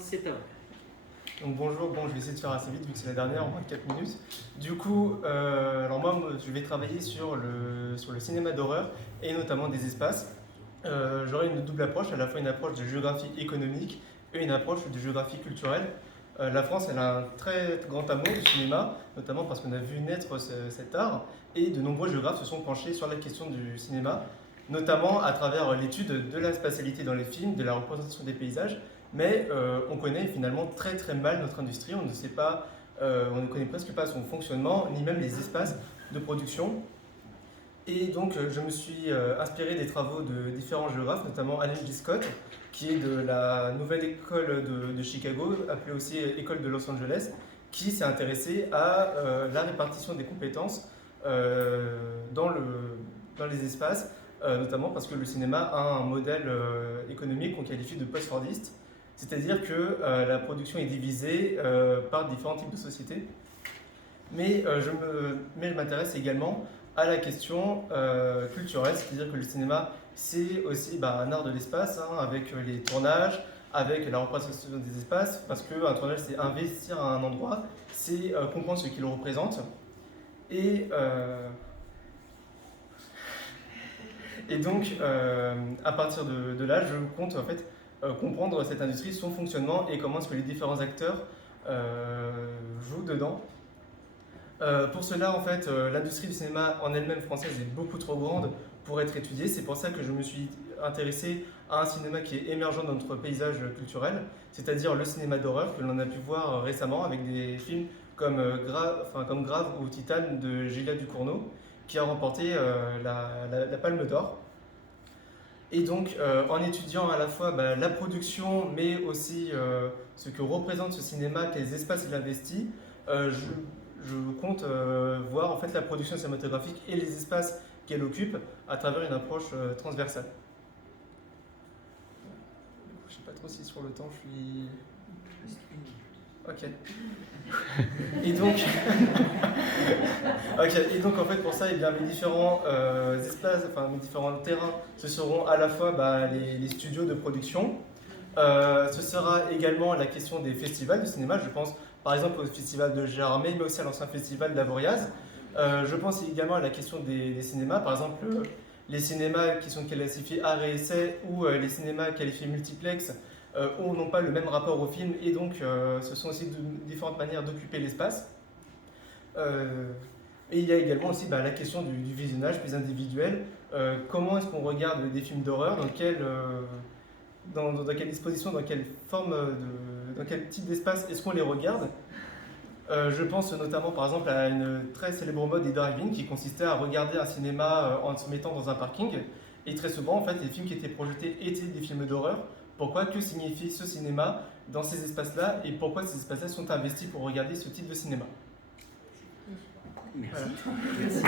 C'est top. Donc bonjour, je vais essayer de faire assez vite vu que c'est la dernière, en moins de 4 minutes. Du coup, alors moi je vais travailler sur le cinéma d'horreur et notamment des espaces. J'aurai une double approche, à la fois une approche de géographie économique et une approche de géographie culturelle. La France, elle a un très grand amour du cinéma, notamment parce qu'on a vu naître cet art, et de nombreux géographes se sont penchés sur la question du cinéma, notamment à travers l'étude de la spatialité dans les films, de la représentation des paysages, mais on connaît finalement très très mal notre industrie, on ne sait pas, on ne connaît presque pas son fonctionnement, ni même les espaces de production. Et donc, je me suis inspiré des travaux de différents géographes, notamment Allen G. Scott, qui est de la nouvelle école de Chicago, appelée aussi école de Los Angeles, qui s'est intéressé à la répartition des compétences dans les espaces, notamment parce que le cinéma a un modèle économique qu'on qualifie de post-fordiste, c'est-à-dire que la production est divisée par différents types de sociétés. Mais je m'intéresse également à la question culturelle, c'est-à-dire que le cinéma, c'est aussi un art de l'espace, hein, avec les tournages, avec la représentation des espaces, parce qu'un tournage, c'est investir à un endroit, c'est comprendre ce qu'il représente. Et, et donc, à partir de là, je compte en fait comprendre cette industrie, son fonctionnement et comment est-ce que les différents acteurs jouent dedans. Pour cela, en fait, l'industrie du cinéma en elle-même française est beaucoup trop grande pour être étudiée. C'est pour ça que je me suis intéressé à un cinéma qui est émergent dans notre paysage culturel, c'est-à-dire le cinéma d'horreur que l'on a pu voir récemment avec des films comme Grave ou Titane de Gélia Ducournau, qui a remporté la Palme d'Or. Et donc, en étudiant à la fois la production, mais aussi ce que représente ce cinéma, quels espaces il investit, je compte voir en fait la production cinématographique et les espaces qu'elle occupe à travers une approche transversale. Je ne sais pas trop si sur le temps je suis... Ok. Et donc, et donc en fait pour ça, mes différents espaces, mes différents terrains, ce seront à la fois les studios de production. Ce sera également la question des festivals de cinéma. Je pense par exemple au festival de Gérardmer, mais aussi à l'ancien festival d'Avoriaz. Je pense également à la question des cinémas, par exemple les cinémas qui sont classifiés art et essai ou les cinémas qualifiés multiplex n'ont pas le même rapport au film et donc ce sont aussi différentes manières d'occuper l'espace. Et il y a également aussi la question du visionnage plus individuel. Comment est-ce qu'on regarde des films d'horreur, dans quelle disposition, dans quelle forme, dans quel type d'espace est-ce qu'on les regarde. Je pense notamment par exemple à une très célèbre mode des drive-in qui consistait à regarder un cinéma en se mettant dans un parking. Et très souvent, en fait, les films qui étaient projetés étaient des films d'horreur. Pourquoi? Que signifie ce cinéma dans ces espaces-là et pourquoi ces espaces-là sont investis pour regarder ce type de cinéma? Merci. Voilà. Merci.